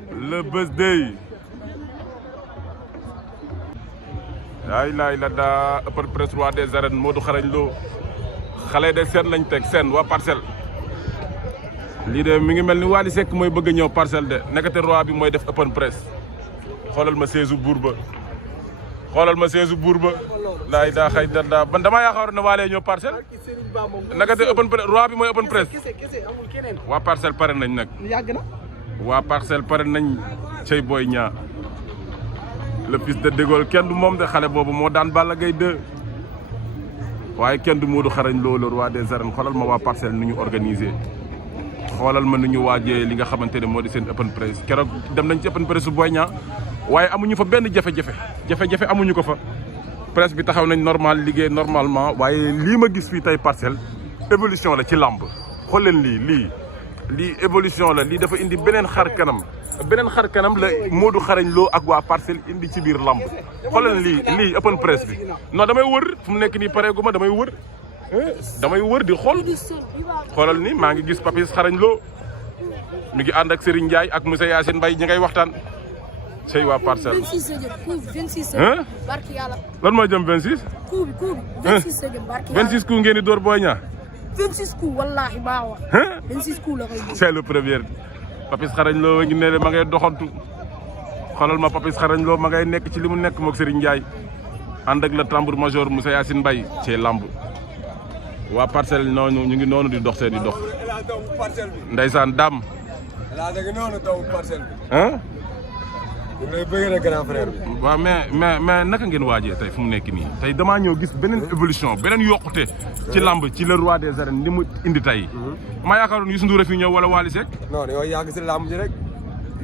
le birthday. ay laay la daa open press roi des arènes Modou Xarañ Lo xale de seen lañ teg seen waa parcelle. lii de mi ngi mel ni Wally Seck mooy bëgg a ñëw parcelle de nekkate roi bi mooy def open press. xoolal ma seesu buur ba xoolal ma seesu buur ba laay daa xëy da ban damaa yaakaar ne waalee ñëw parcelle. nekkate open press roi bi mooy open press. waa parcelle pare nañ nag. waa parcelle pare nañ cey Boy Niang le fils de Dégol kenn du moom de xale boobu moo daan Balla Gaye 2 waaye kenn du Modou Xarañ Lo le roi des arènes xoolal ma waa parcelle nu ñu organisé xoolal ma nu ñu waajee li nga xamante ne moo di seen open press keroog dem nañ ci open press su Boy Niang waaye amuñu fa benn jafe-jafe amuñu ko fa presse bi taxaw nañ normal liggéey normalement waaye lii ma gis fii tey parcelle évolution la ci làmb xool leen lii évolution la lii dafa indi beneen xar kanam la Modou Xarañ Lo ak waa parcelle indi ci biir lamb xoolal lii open press bi non damay wër fu mu nekk nii pareegu ma damay wër di xoolal ni maa ngi gis Papis Xarañ Lo mi ngi ànd ak Serigne Ndiaye ak Moussa Yacine Mbaye ñi ngay waxtaan sey waa parcelle 26 barki yàlla lan mooy jëm 26 coup bi 26 barki yàlla 26 ku ngeen di door Boy Niang 26 coups wallaahi baa wax 26 coups la koy def. c'est le premier Papis Xarañ Lo ngi ne ma ngay doxantu xoolal ma Papis Xarañ Lo ma ngay nekk ci li mu nekk moog Serigne Ndiaye ànd ak le tambour major Moussa Yacine Mbaye ci lamb waa parcelle noonu ñu ngi noonu di dox seen i dox ndeysaan daam ñu lay bëgg na grand frère bi. waaw mais naka ngeen waajee tey fu mu nekk nii tey damaa ñëw gis beneen évolution beneen yokkute ci lamb ci le roi des arènes li mu indi tey. maa yaakaaroon Youssou Ndour fi ñëw wala Wally Seck. non yow yàgg si lamb ji rek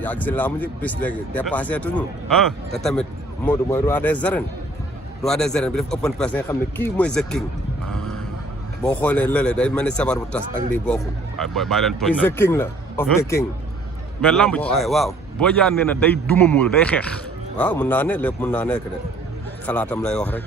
yàgg si lamb ji bis léegi dépassé tuñu. te tamit Modou mooy roi des arènes. roi des arènes bi def open press nga xam ne kii mooy the king. boo xoolee lële day mel ni sabar bu tas ak lii bokkul. waaw booy bàyyi leen tooñ the king la of the king. mais lamb ji waaw. boo jaa nee na day duma Modou day xeex. waaw mun naa ne lépp mun naa nekk de xalaatam lay wax rek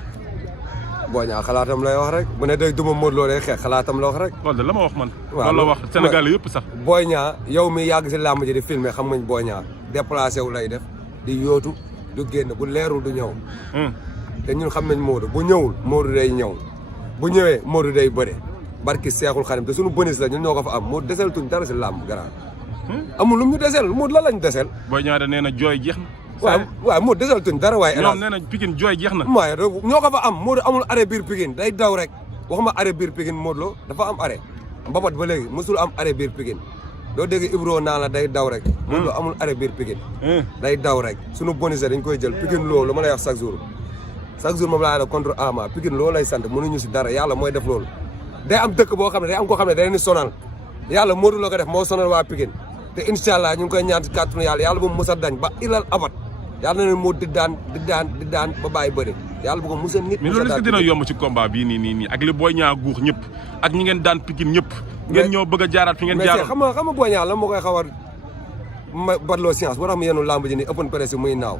Boy Niang xalaatam lay wax rek bu ne day duma Modou Lo day xeex xalaatam la wax rek. loolu de la ma wax man. waaw loolu la wax Sénégal yëpp sax. Boy Niang yow mi yàgg si làmb ji di filmer xam ngañ Boy Niang déplacé wu lay def di yóotu du génn bu leerul du ñëw. te ñun xam nañ Modou bu ñëwul Modou day ñëw bu ñëwee Modou day bëre barki Seexul Xadim te suñu bonus la ñun ñoo ko fa am Modou desel tuñ dara si làmb garaan amul lu ñu desel Modou la lañ desel. Boy Niang da nee na jooy jeex na. waaw Modou desel tuñ dara waaye. ñoom nee na Pikine jooy jeex na. waaye ñoo ko fa am Modou amul arrêt biir Pikine day daw rek waxuma arrêt biir Pikine Modou Lo dafa am arrêt mbapat ba léegi mosul am arrêt biir Pikine doo dégg Ibro naa la day daw rek. Modou Lo amul arrêt biir Pikine. day daw rek sunu bonus dañ koy jël Pikine loolu ma lay wax chaque jour moom laa la contre Ama Pikine loolu lay sant mënuñu si dara yàlla mooy def loolu. day am dëkk boo xam ne day am koo xam ne day leen di sonal yàlla Modou Lo ko def moo sonal waa Pikine te incha allah ñu ngi koy ñaan ci kàttanu yàlla bu mu mës a dañ ba ilal abat yàlla na ne moo di daan ba bàyyi bëri yàlla bu ko mos a nit. mais loolu est-ce que dina yomb ci combat bii nii ak li Boy Niang guux ñëpp ak ñi ngeen daan Pikine ñëpp. ngeen ñëw bëgg a jaaraat fi ngeen jaaroon mais xam nga Boy Niang la moo koy xaw a badloo science boo tax mu yenu lamb ji nii open press muy naaw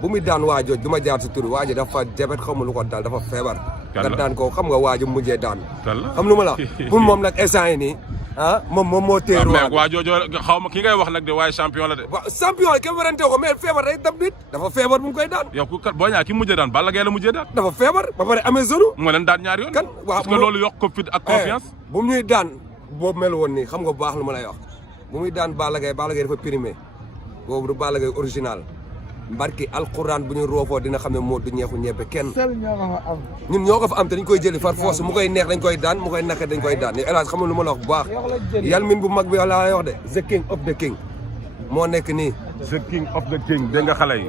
bu muy daan waa jooj du ma jaar si tur waa ji dafa jabet xaw ma lu ko dal dafa feebar. nga daan ko xam nga waa ji mujjee daan. xam lu ma la pour moom nag instant yi nii moom moo téeru mais waa joojo xaw ma ki ngay wax nag de waaye champion la de. waaw champion la kenn werante ko mais feebar day dab nit dafa feebar bu mu koy daan. yow ku kat Boy Niang ki mujjee daan Balla Gaye la mujjee daan. dafa feebar ba pare amee zone. moo leen daan ñaari yoon. kan waaw parce que loolu yokk ko fit ak confiance. bu mu ñuy daan boobu mel woon nii xam nga bu baax lu ma lay wax bu muy daan Balla Gaye dafa primé boobu du Balla Gaye original mbarki alquran bu ñu roofoo dina xam ne moo du ñeexu ñebe kenn ñun ñoo ko fa am te dañ koy jëli far force mu koy neex dañ koy daan mu koy naqe dañ koy daan ni hélas xam nga lu ma la wax bu baax yàlla min bu mag bi laa lay wax de the king of the king moo nekk nii the king of the king dégg nga xale yi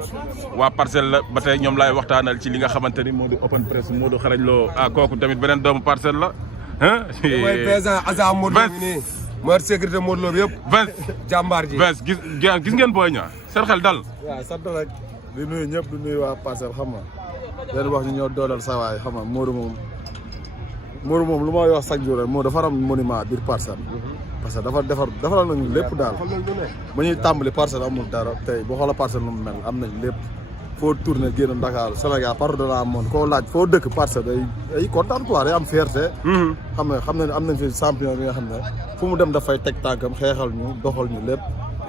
waa parcelle la ba tey ñoom laay waxtaanal ci li nga xamante ni moo di open press Modou Xarañ Lo kooku tamit beneen doomu parcelle la mooy président Asa Modou Lo nii mooy sécurité Modou Lo bi yëpp jàmbaar ji gis ngeen Boy Niang seen xel dal. waaw sant rek di nuyu ñëpp di nuyu waa parcelle xam nga leen wax ñu ñoo doolal sa waay xam nga Modou moom lu may wax chaque jour rek moo dafa am monument biir parcelle parce que dafa defaral nañu lépp daal ba ñuy tàmbali parcelle amul dara tey boo xoola parcelle nu mu mel am nañ lépp foo tourné génn Dakar Sénégal partout dans le monde koo laaj foo dëkk parcelle day kontaan quoi day am fierté xam ne am nañ fi champion bi nga xam ne fu mu dem dafay teg tànkam xeexal ñu doxal ñu lépp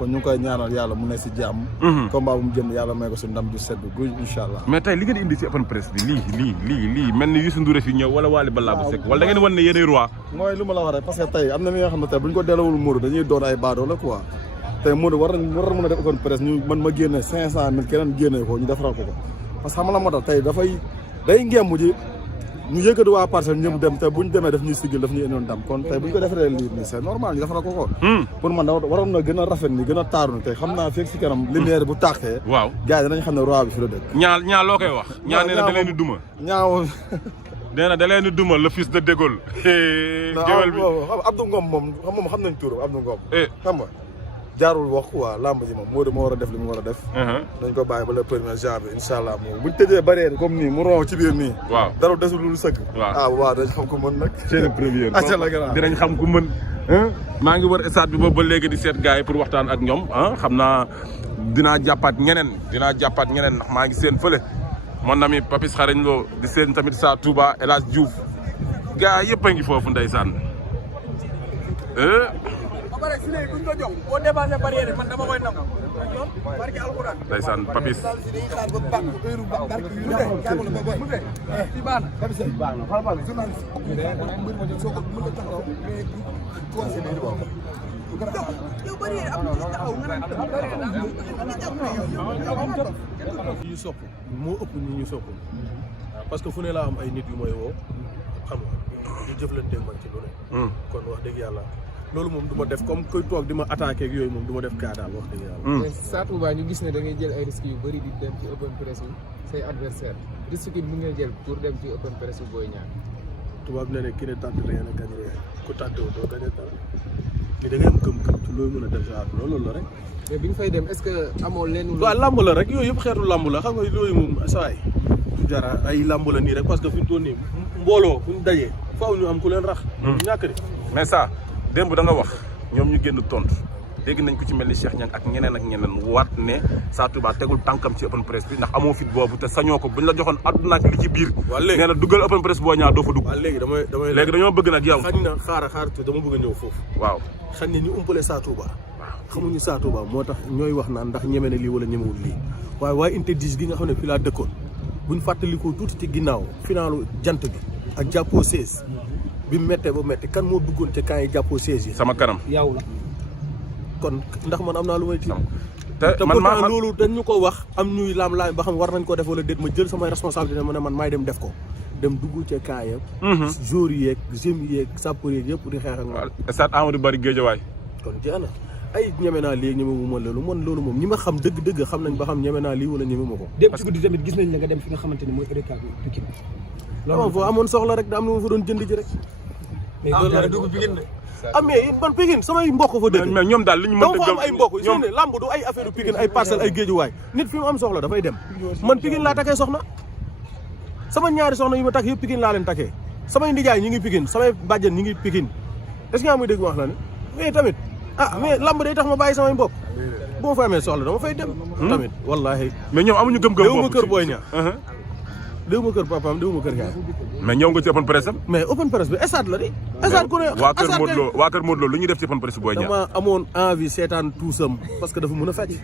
kon ñu ngi koy ñaanal yàlla mu ne si jàmm. combat bu mu jëm yàlla may ko si ndam du sedd guy incha allah. mais tey li ngeen indi si open press bi lii mel ni Youssou Ndour fi ñëw wala Wally Ballago Seck wala da ngeen wan ne yéenay roi. mooy lu ma la wax rek parce que tey am na li nga xam ne tey bu ñu ko delloowul Modou dañuy doon ay baadoo la quoi tey Modou war na mën a def open press ñu man ma génne 500000 keneen génne ko ñu defaral ko parce que xam nga la moo tax tey day ngemb ji ñu yëkkati waa Parcelles ñëpp dem te bu ñu demee daf ñuy sigil daf ñuy indiwoon ndam kon tey bu ñu ko defaree lii nii c'est normal ñu defaral ko pour man da waroon na gën a rafet ni gën a taaru ni tey xam naa fekk si kanam lumière bu tàqee waaw gars yi danañ xam ne roi bi fi la dëkk ñaa loo koy wax ñaa nee na da leen di duma ñaaw nee na da leen di duma le fils de De Gaulle géwél bi Abdou Ngom moom xam nañ turam Abdou Ngom xam nga jaarul wax quoi lamb ji moom Modou moo war a def li mu war a def dañ ko bàyyi ba le 1er janvier incha allah moom buñ tëjee barrière comme nii mu ron ci biir nii waaw dara desul lu sëkk waaw dañ xam ko mën nag c'est le premier dinañ xam ku mën maa ngi war stade bi boobu ba léegi di seet gars yi pour waxtaan ak ñoom xam naa dinaa jàppaat ñeneen ndax maa ngi seen fële mon ami Papis Xarañ Lo di seen tamit Sa Touba El Hadj Diouf gars yëpp a ngi foofu ndeysaan ndeysaan Papis ñu sopp moo ëpp ni ñu sopp parce que fu ne laa am ay nit yu may woo xam nga di jëflante man ci lu ne kon wax dëgg yàlla loolu moom du ma def comme kuy toog di ma attaqué ak yooyu moom du ma def kaa daal wax dëgg yàlla. mais Sa Touba ñu gis ne da ngay jël ay risques yu bëri di dem ci open press yi say adversaire risque yi mu ngay jël pour dem ci open press yi Boy Niang. tubaab nee ne ki ne tànn da ngeen a gañ rek ku tànn doo gañ a tànn mais da ngay am gëm-gëm ci loolu mën a dem sa àdduna loolu la rek. mais bi nga fay dem est-ce que amoo leen. waaw lamb la rek yooyu yëpp xeetu lamb la xam nga yooyu moom saa yi du jara ay lamb la nii rek parce que fi mu toll nii mbooloo fu ñu dajee faaw ñu am ku leen rax. ñàkk de mais ça démb da nga wax ñoom ñu génn tontu dégg nañ ko ci mel ni Cheikh Niang ak ñeneen waat ne Sa Touba tegul tànkam ci open press bi ndax amoo fit boobu te sañoo ko buñ la joxoon àdduna ak li ci biir. waaw léegi nee na duggal open press Boy Niang doo fa dugg. waaw léegi damay léegi dañoo bëgg nag yow. xañ na xaar te dama bëgg a ñëw foofu. waaw xañ na ñu umpale Sa Touba. waaw xamuñu Sa Touba moo tax ñooy wax naan ndax ñeme na lii wala ñemewul lii waaye interdit gi nga xam ne fii laa dëkkoon buñ fàttalikoo tuuti ci ginnaaw finalu jant bi ak jàppoo 16 bi mu méttee ba métti kan moo duggoon ca camp yi jàppoo 16 yi. sama kanam yow la. kon ndax man am naa lu may tiit. te man loolu dañ ñu ko wax am ñuy laam-laam ba xam war nañ ko def wala déet ma jël samay responsabilité ma ne man maay dem def ko dem dugg ca camp yëpp. joueurs yeeg jeunes yeeg sapeurs yeeg yëpp di xeex ak waaw stade Amadou Barry Guédiawaye. kon jeex na ay ñeme naa lii ñeme wu ma loolu moom ñi ma xam dëgg-dëgg xam nañ ba xam ñeme naa lii wala ñeme ma ko. dem ci guddi tamit gis nañ la nga dem fi nga xamante ni mooy EDK bi Pikine. loolu foo amoon soxla rek da am na ma fa doon jënd ji rek. loolu la dugg Pikine de. mais man Pikine samay mbokk fa dëkk. mais ñoom daal li ñu mën dama fa am ay mbokk ñoom ne lamb du ay affaire Pikine ay Parcelles ay Guédiawaye nit fi mu am soxla dafay dem man Pikine laa takkee soxna sama ñaari soxna yu ma takk yëpp Pikine laa leen takkee samay ndijaay ñi ngi Pikine samay bàjjen ñi ngi Pikine est-ce que yaa may dégg wax la ne mais tamit mais lamb day tax ma bàyyi samay mbokk bu ma fa amee soxla dama fay dem tamit wallahi mais ñoom amuñu gëm-gëm déw ma kër Boy Niang déw ma kër papaam déw ma kër gaay mais ñëw nga ci open press am. mais open press bi stade la di stade ku ne waa kër Modou Lo lu ñuy def ci open press Boy Niang. dama amoon envie seetaan tuusam parce que dafa mën a fecc.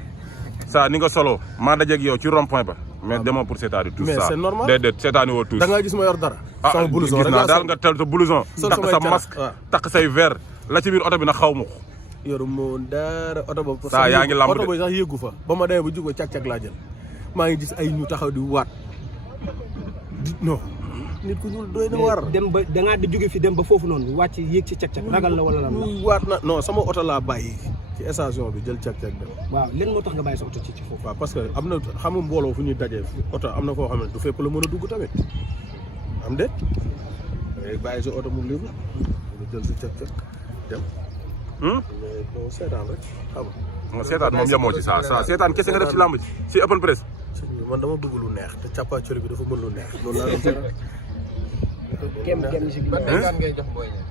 saa ni nga solo maa dajeeg yow ci rond point ba. mais demoo pour seetaani tous ça mais c'est normal déedéet seetaani woo tous. da nga gis ma yor dara. sama blouson gis naa daal nga tel sa blouson. takk sa masque takk say verre la ci biir oto bi nag xaw ma ko. yoru moo dara oto boobu. saa yaa ngi lamb oto boobu sax yëggu fa ba ma demee ba jugoo cag-cag laa jël maa ngi gis ay ñu taxaw di waat non nit ku ñuul doy na war. dem ba da ngaa di jóge fi dem ba foofu noonu wàcc yéeg ci cag-cag ragal la wala lan la. waat na non sama oto laa bàyyi ci station bi jël cag-cag dem. waaw len moo tax nga bàyyi sa oto ci foofu. waaw parce que am na xam nga mbooloo fu ñuy dajee oto am na foo xam ne du fépp la mën a dugg tamit am déet ngay bàyyi sa oto mu libre nga jël sa cag-cag dem. mais bon seetaan rek xam nga. seetaan moom yemoo ci saa seetaan kese nga def ci lamb ji si open press. man dama bëgg lu neex te càppaacoli bi dafa mën lu neex loolu laa doon seetaan. kenn si biir ngay jox Boy Niang.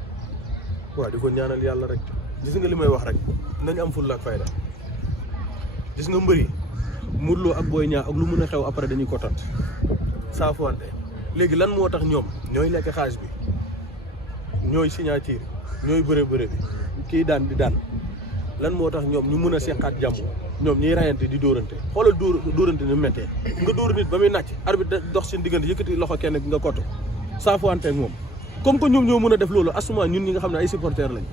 waaw di ko ñaanal yàlla rek gis nga li may wax rek nañ am fulla ak fayda gis nga mbëri Modou Lo ak Boy Niang ak lu mën a xew après dañuy ko tant saafuwante léegi lan moo tax ñoom ñooy lekk xaalis bi ñooy signature ñooy bëre bi kii daan di daan lan moo tax ñoom ñu mën a seqaat jàmm ñoom ñuy rayante di dóorante xoolal dóorante ni méttee nga dóor nit ba muy nàcc arbitre dox seen diggante yëkkati loxo kenn nga kottu saafuwante ak moom comme que ñoom ñoo mën a def loolu asuma ñun ñi nga xam ne ay supporters lañ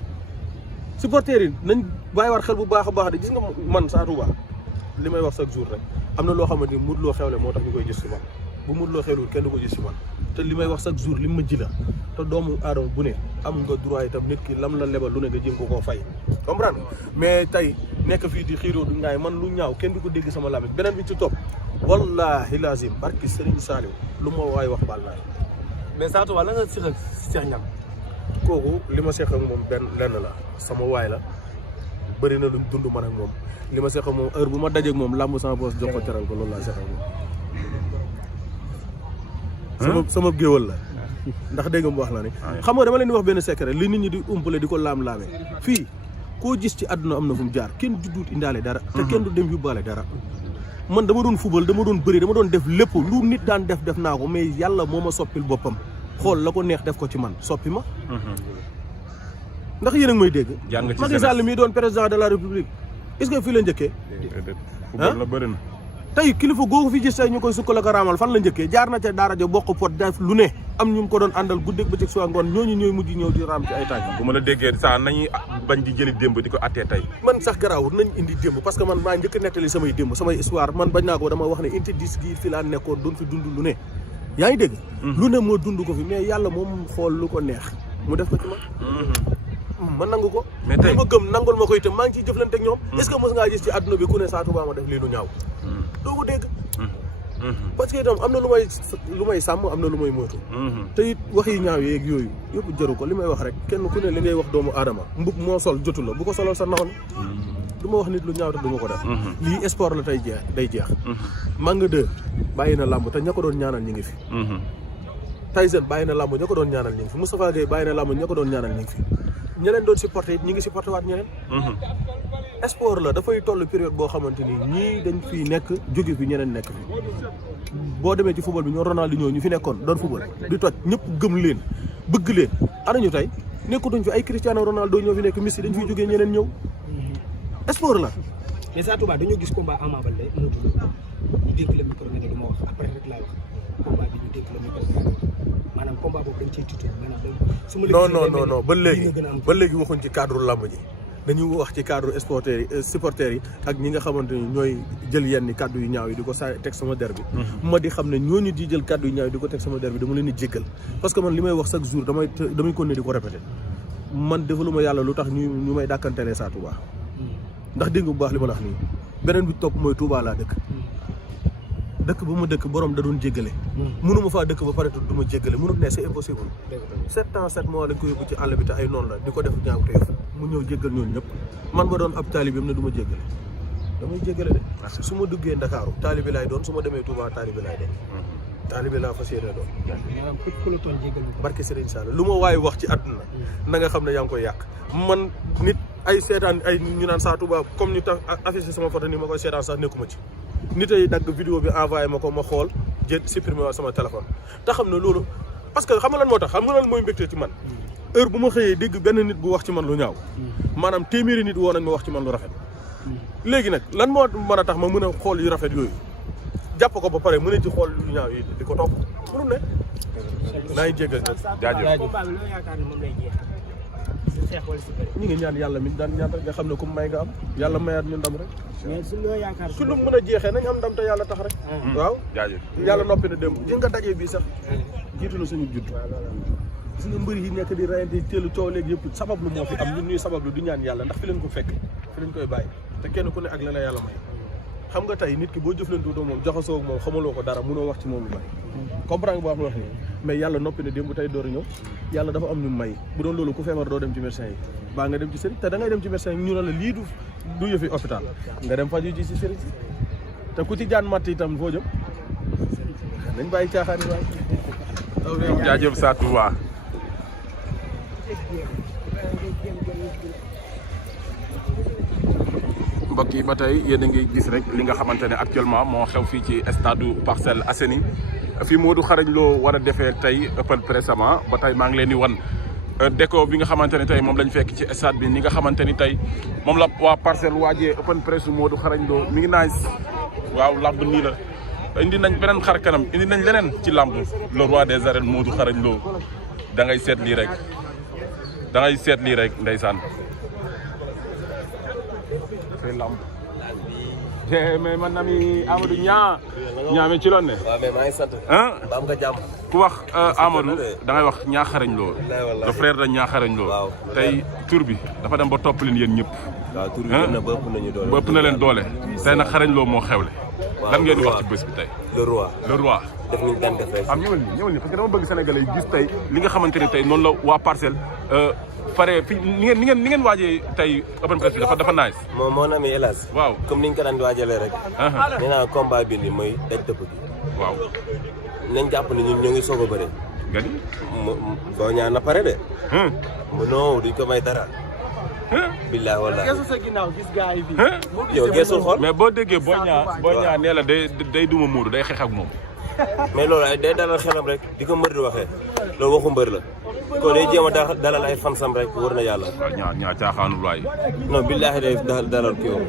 supporters yi nañ bàyyiwaat xel bu baax a baax de gis nga man Sa Touba li may wax chaque jour rek am na loo xamante ni Modou Lo xewle moo tax ñu koy gis ci man bu Modou Lo xewlewul kenn du ko gis ci man te li may wax chaque jour li ma ji la te doomu aadama bu ne am nga droit itam nit ki lam la lebal lu ne nga jéem ko koo fay comprendre mais tey nekk fii di xiiroo du ngaay man lu ñaaw kenn du ko dégg sama làmmiñ beneen bi ci topp wallahi lazim barki Serigne Saliou lu ma waay wax baal naa mais Sa Touba la nga si ak Cheikh Niang kooku li ma seq ak moom lenn la sama waay la bëri na luñ dund man ak moom li ma seq ak moom heure bu ma dajeeg moom làmb sama boos jox ko teral ko loolu laa seq ak moom sama géwal la ndax dégg nga mu wax la ni xam nga dama leen di wax benn secret li nit ñi di umpale di ko laam-laamee fii koo gis ci àdduna am na fu mu jaar kenn judduut indaale dara te kenn du dem yóbbaale dara man dama doon fubal dama doon bëri dama doon def lépp lu nit daan def naa ko mais yàlla moo ma soppil boppam xool la ko neex def ko ci man soppi ma ndax yéen a ngi may dégg Macky Sall mii doon président de la République est-ce que fii la njëkkee football la bëri na tey kilifa googu fi gis tey ñu koy sukkal ak raamal fan la njëkkee jaar na ca daara ja bokk pot def lu ne am ñu ko doon àndal guddeeg bëccëg suba ngoon ñooñu ñooy mujj ñëw di raam ci ay tànk bu ma la déggee saa nañuy bañ di jëli démb di ko attee tey man sax garaawul nañ indi démb parce que man maa njëkk a nettali samay démb samay histoire man bañ naa ko dama wax ne inti dis gii fi laa nekkoon doon fi dund lu ne yaa ngi dégg lu ne moo dund ko fi mais yàlla moom xool lu ko neex mu def ko ci man nangu ko mais tey ma gëm nangul ma ko itam maa ngi ciy jëflante ak ñoom est-ce que mos ngaa gis ci àdduna bi ku ne Sa Touba ma def lii lu ñaaw doo ko dégg parce que itam am na lu may sàmm am na lu may moytu te it wax yi ñaaw yeeg yooyu yëpp jaru ko li may wax rek kenn ku ne li ngay wax doomu aadama mbub moo sol jotu la bu ko solal sa naxoon du ma wax nit lu ñaaw te du ma ko def lii sport la tey day jeex Manga 2 bàyyi na làmb te ña ko doon ñaanal ñi ngi fi Tyson bàyyi na làmb ña ko doon ñaanal ñi ngi fi Moustapha Gueye bàyyi na làmb ña ko doon ñaanal ñi ngi fi ñeneen doon supporté it ñi ngi supporté waat ñeneen sport la dafay toll période boo xamante ni ñii dañ fi nekk jóge fi ñeneen nekk fi boo demee ci football bi ñoo Ronaldinho ñu fi nekkoon doon football di toj ñëpp gëm leen bëgg leen ana ñu tey nekkutuñ fi ay Cristiano Ronaldo ñoo fi nekk Messi dañ fiy jógee ñeneen ñëw sport la. mais Sa Touba dañoo gis combat Ama Baldé Modou Lô ñu dénk la micro nga ne du ma wax après rek laay wax combat bi ñu dénk la micro nga wax maanaam combat boobu dañ cee tiitoo maanaam non ba léegi waxuñ ci cadre lamb ji dañu wax ci cadre supporters yi ak ñi nga xamante ni ñooy jël yenn kaddu yu ñaaw yi di ko teg sama der bi ma di xam ne ñooñu di jël kaddu yu ñaaw yi di ko teg sama der bi dama leen di jéggal parce que man li may wax chaque jour damay continuer di ko répéter man defaluma yàlla lu tax ñu may dàkkantelee Sa Touba ndax dégg bu baax li ma la wax nii beneen bi topp mooy Touba laa dëkk ba ma dëkk borom da doon jéggale mënuma faa dëkk ba pare te du ma jéggale mënut ne c'est impossible 7 ans 7 mois lañ ko yóbbu ci àll bi te ay noonu la di ko def ñaaw teef mu ñëw jéggal ñooñu ñëpp man ma doon ab taalibeem ne du ma jéggale damay jéggale de su ma duggee Ndakaaru taalibe laay doon su ma demee Touba taalibe laay doon taalibe laa fas yéene doon barke Serigne Sall lu ma waaye wax ci àdduna na nga xam ne yaa ngi koy yàq man nit ay seetaan ay ñu naan Sa Touba comme ñu tax affiché sama photo ni ma koy seetaan sax nekkuma ci nit ay dagg vidéo bi envoyé ma ko ma xool jël supprimer waa sama téléphone te xam ne loolu parce que xam nga lan moo tax xam nga lan mooy mbégte ci man heure bu ma xëyee dégg benn nit bu wax ci man lu ñaaw maanaam téeméeri nit woo nañ ma wax ci man lu rafet léegi nag lan moo mën a tax ma mën a xool yu rafet yooyu jàpp ko ba pare mën a ci xool yu ñaaw yi di ko topp mënul ne naa ngi jéggal jaajëf ñu ngi ñaan yàlla mi daan ñaan rek nga xam ne comme may nga am yàlla mayaat ñu ndam rek su lu mën a jeexee nañ am ndam te yàlla tax rek waaw yàlla noppi na dem ji nga dajee bii sax jiitu na suñu judd suñu mbër yi nekk di rayante teelu coow léegi yëpp sabablu moo fi am ñun ñuy sabablu di ñaan yàlla ndax fi leen ko fekk fi leen koy bàyyi te kenn ku ne ak la la yàlla may xam nga tey nit ki boo jëflante doo moom jaxasoo ak moom xamaloo ko dara mënoo wax ci moom lu bari comprendre nga boo wax ni mais yàlla noppi na démb tey door a ñëw yàlla dafa am ñu may bu doon loolu ku feebar doo dem ci médecin yi baa nga dem ci sëriñ te da ngay dem ci médecin yi ñu ne la lii du yëfi hôpital nga dem faju ji si sëriñ te ku ci jaan matt itam foo jëm nañ bàyyi caaxaan yi waay jaajëf Sa Touba mbokk yi ba tey yéen a ngi gis rek li nga xamante ne actuellement moo xew fii ci stade Parcelles Assainies fii Modou Xarañ Lo war a defee tey open press ba tey maa ngi leen di wan déco bi nga xamante ne tey moom lañ fekk ci stade bi ni nga xamante ni tey moom la waa Parcelles waajee open press Modou Xarañ Lo mi ngi nice waaw lamb nii la indi nañ beneen xar kanam indi nañ leneen ci lamb le roi des arènes Modou Xarañ Lo da ngay seet lii rek da ngay seet lii rek ndeysaan c'est lamb mais man nami Amadou ñaame ci loon ne waaw mais maa ngi sant. ah ba am nga jàmm. ku wax Amadou da ngay wax Ñaa Xarañ Lo le frère de Ñaa Xarañ Lo waaw tey tur bi dafa dem ba topp leen yéen ñëpp waaw tur bi gën na ba ëpp nañu doole. ba ëpp na leen doole tey nag Xarañ Lo moo xewle lan ngeen di wax ci bés bi tey le roi. le roi def nañ daan def rek. am ñëwal nii parce que dama bëgg Sénégalais yi gis tey li nga xamante ni tey noonu la waa Parcelles pare fi ni ngeen waajee tey open press bi dafa nice moo na mi hélas. waaw comme niñ ko daan di waajalee rek. nee naa combat bi ni mooy daj dëpp gi. waaw nañ jàpp ne ñun ñoo ngi soog a bëre. gani boo ñaa na pare de. non duñ ko may dara. billahi wallahi. geesu sa ginnaaw gis gars yi fii. yow geesul xool. mais boo déggee boo ñaa nee la day duma Modou day xeex ak moom mais loolu ay day dalal xelam rek di ko mbër di waxee loolu waxu mbër la kon day jéem a dalal ay fansam rek wër na yàlla. waaw ñaa caaxaanul waay non billahi day dalal kii yow.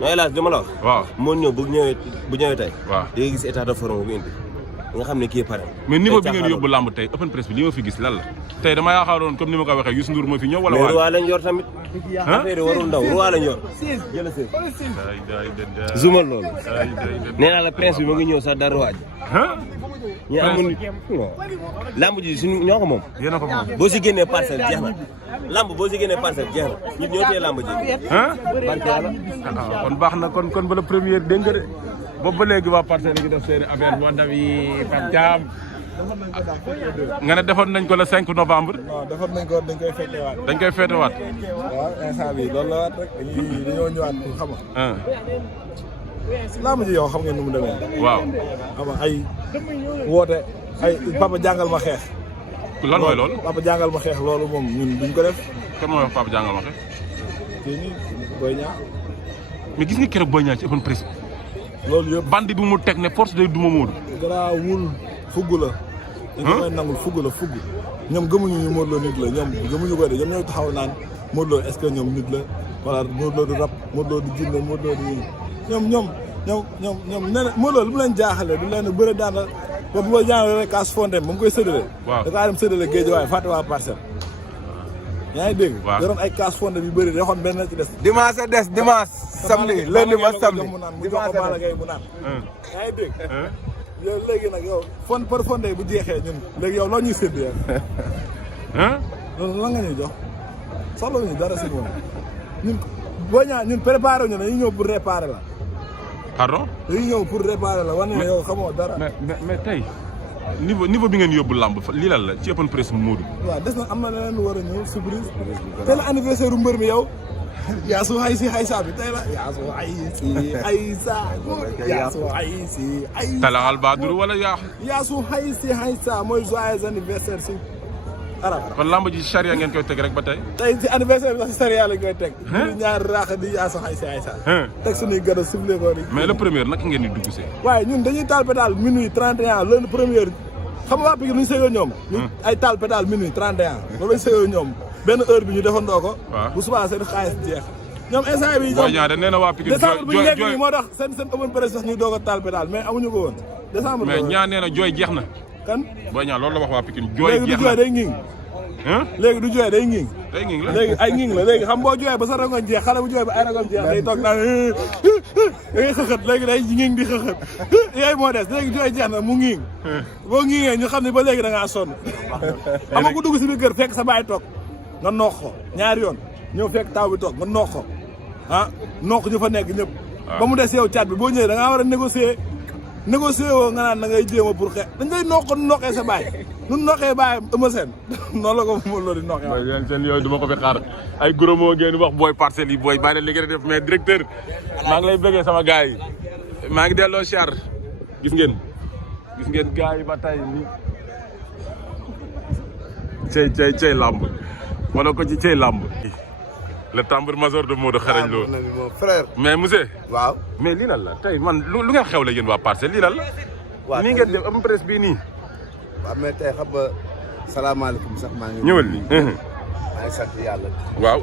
non hélas li ma la wax. waaw moo ñëw bu ñëwee tey. waaw di nga gis état de forme bu indi nga xam ne kii pare. mais niveau bi ngeen yóbbu làmb tey open press bi li ma fi gis lan la tey dama yaakaaroon comme ni ma ko waxee Youssou Ndour moo fi ñëw wala mais roi lañ yor tamit. affaire yi warul ndaw roi lañ yor. zumal loolu. nee naa la prince bi ma ngi ñëw sax dara waaj. ñu amul lamb ji suñu ñoo ko moom. yéen a ko moom boo si génnee parcelle jeex na lamb boo si génnee parcelle jeex na ñun ñoo tee lamb ji. barke yàlla. kon baax na kon ba la première dégg nga de boobu ba léegi waa parcelle yi def seen affaire bu ndaw yi Pape Thiam nga ne defoon nañ ko le 5 novembre. non defoon nañ ko dañ koy fekkewaat. dañ koy feetewaat. waaw instant bi loolu la waat rek dañoo ñëwaat pour xam nga. lamb ji yow xam ngeen nu mu demee. waaw. xam nga ay woote ay papa jàngal ma xeex. lan mooy loolu. papa jàngal ma xeex loolu moom ñun duñ ko def. kan mooy wax papa jàngal ma xeex. kii nii Boy Niang. mais gis nga keroog Boy Niang ci open press. loolu yëpp bandi bi mu teg ne force day duma Modou. garaawul fugg la. dañ koy nangul fugg la fugg. ñoom gëmuñu ñu Modou Lo nit la ñoom gëmuñu ko de ñoom ñooy taxaw naan Modou Lo est-ce que ñoom nit la wala Modou Lo du rab Modou Lo du jinne Modou Lo du ñoom nee na Modou Lo lu mu leen jaaxalee du leen bëre daan la ba bu ma jaaxlee kaas fondé ba mu koy séddale. waaw da kaa dem séddale géej waaye fàtte waa parcelle. yaa ngi dégg. waaw yoroon ay kaas fondé yu bëri da xoon benn ci des. dimanche des dimanche. samedi lundi ba samedi mu jox ko Balla Gaye mu naan. yaa ngi dégg. yow léegi nag yow par fondé bu jeexee ñun léegi yow loo ñuy séddee. loolu lan nga ñuy jox soxla ñu dara si moom ñun boo ñaa ñun préparé ñu ne dañuy ñëw pour réparer la. pardon. dañuy ñëw pour réparer la wane ne yow xamoo dara. mais tey niveau bi ngeen yóbbu làmb lii lan la ci open press Modou. waaw des na am na leneen lu war a ñëw surprise. tey la anniversaire u mbër mi yow. yaa su xay si xaysa bi tey la. yaa su xay si xaysa. yaa su xay si xaysa. Talaal Badru wala yaa. yaa su xay si xaysa mooy joyeux anniversaire si arab. kon làmb ji charia ngeen koy teg rek ba tey. tey si anniversaire bi sax si charia lañ koy teg. ñu ñaari raax di yaa su xay si xaysa. teg suñuy gën a soufflé ko ni. mais le premier naka ngeen di dugg see. waaye ñun dañuy taal pédale minuit 31 le premier xam nga waa Pikine lu ñu sëyoo ñoom. ay taal pédale minuit 31 loolu lañ sëyoo ñoom. benn heure bi ñu defandoo ko. bu subaa seen xaalis jeex. ñoom instant bi Boy Niang de nee na waa Pikine décembre bu ñu nekk nii moo tax seen open press sax ñuy doog a taal pédale mais amuñu ko woon. décembre mais ñaa nee na jooy jeex na. kan Boy Niang loolu la wax waa Pikine jooy jeex na léegi du jooy day ngiing. léegi du jooy day ngiing. day ngiing la léegi ay ngiing la léegi xam boo jooyee ba sa rangoon jeex xale bu jooyee ba ay rangoon jeex day toog naan da ngay xëxët léegi day ngiing di xëxët yooyu moo des léegi jooy jeex na mu ngiing boo ngiingee ñu xam ne ba léegi da ngaa sonn xam nga ku dugg si biir kër fekk sa baay toog nga noox ko ñaari yoon ñëw fekk taw bi toog nga noox ko noox ñu fa nekk ñëpp ba mu des yow caat bi boo ñëwee da ngaa war a négocier woo nga naan da ngay jéem a pour xeex dañ lay noqee sa baay nun noqee baay ëma seen noonu la ko Modou Lo di noqee waaw yéen seen yooyu du ma ko fi xaar ay gros mots ngeen wax booy parcelles yi booy bàyyi leen li ngeen def mais directeur maa ngi lay bëggee sama gars yi maa ngi delloo char gis ngeen gars yi ba tey ni cey làmb wala ko ci cey làmb le tambour major de Modou Xarañ Lo frère. mais monsieur waaw. mais lii lan la tey man lu ngeen xew la yéen waa parcelle lii lan la waaw nii ngeen def am presse bii nii waaw mais tey xam nga salaamaaleykum sax maa ngi. ñëwal li. maa ngi sant yàlla. waaw.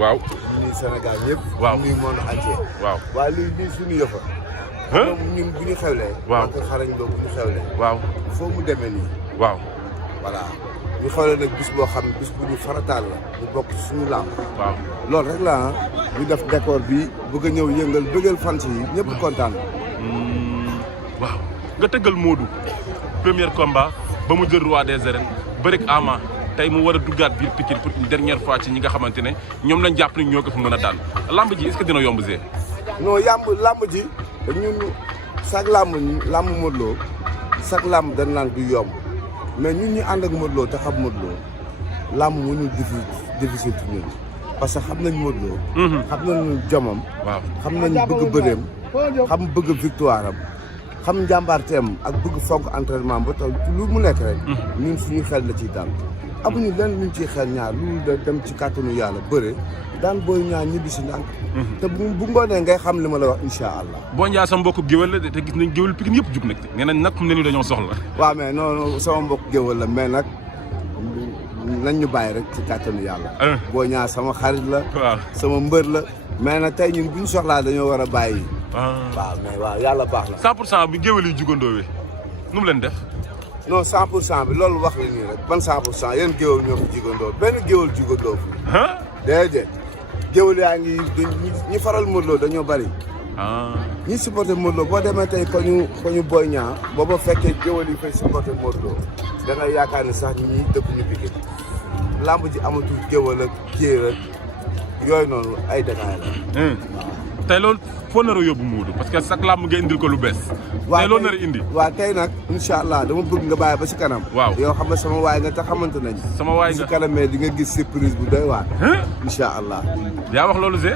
waaw. ñu nuyu Sénégal yëpp. waaw ñu nuyu monde entier. waaw. waa lii suñu yëfa. moom ñun bu ñu xewlee. waaw parce que xarañ loo bu ñu xewlee. waaw. foo mu demee nii. waaw. voilà ñu xewlee nag bis boo xam ne bis bu ñu farataal la. ñu bokk suñu làmb. waaw. loolu rek la ñu def décor bi bëgg a ñëw yëngal bëggal fans yi ñëpp kontaan. waaw nga tëggal Modou premier combat ba mu jël roi des arènes bërik Ama tey mu war a duggaat biir Pikine pour une dernière fois ci ñi nga xamante ne ñoom lañ jàpp ni ñoo ko fi mën a daan lamb ji est-ce que dina yomb see. non lamb ji ñun chaque lamb Modou Lo chaque lamb dañ naan du yomb mais ñun ñu ànd ak Modou Lo te xam Modou Lo lamb mu ñu difficile ci ñun parce que xam nañ Modou Lo. xam nañu jomam. waaw xam nañ bëgg bëreem xam bëgg victoire am. xam njàmbaarteem ak bëgg fonk entraînement ba taw lu mu nekk rek. ñun suñu xel la ciy dal. amuñu lenn luñ ciy xel ñaar lu dem ci kàttanu yàlla bëre daan booy ñaar ñibbi si ndànk. te bu ngoonee ngay xam li ma la wax incha allah. boo ñaa sa mbokk géwél la te gis nañ géwél Pikine yëpp jug nag nee nañ nag ne ni dañoo soxla. waaw mais non sama mbokk géwél la mais nag nañ ñu bàyyi rek ci kàttanu yàlla. boo ñaar sama xarit la. waaw sama mbër la. mais nag tey ñun bu ñu soxlaa dañoo war a bàyyi. waaw mais waaw yàlla baax na. 100% bi géwél yi jugandoowee nu mu leen def. non 100% bi loolu wax la nii rek ban 100% yéen géwél ñoo fi jugandoo benn géwél jugandoo fi. déedéet géwél yaa ngi ñi faral Modou Lo dañoo bari. ñi supporté Modou Lo boo demee tey ko ñu Boy Niang booba fekkee géwél yi fay supporté Modou Lo da nga yaakaar ni sax ñi dëkkuñu Pikine lamb ji amatul géwél ak kii rek yooyu noonu ay détails la. tey loolu foo nar a yóbbu Modou parce que chaque lamb nga indil ko lu bees. tey loolu nar a indi. waaw tey nag incha allah dama bëgg nga bàyyi ba si kanam. waaw yow xam nga sama waay nga te xamante nañ. sama waay nga si kanam mais di nga gis surprise bu doy waar. incha allah. yaa wax loolu Zé.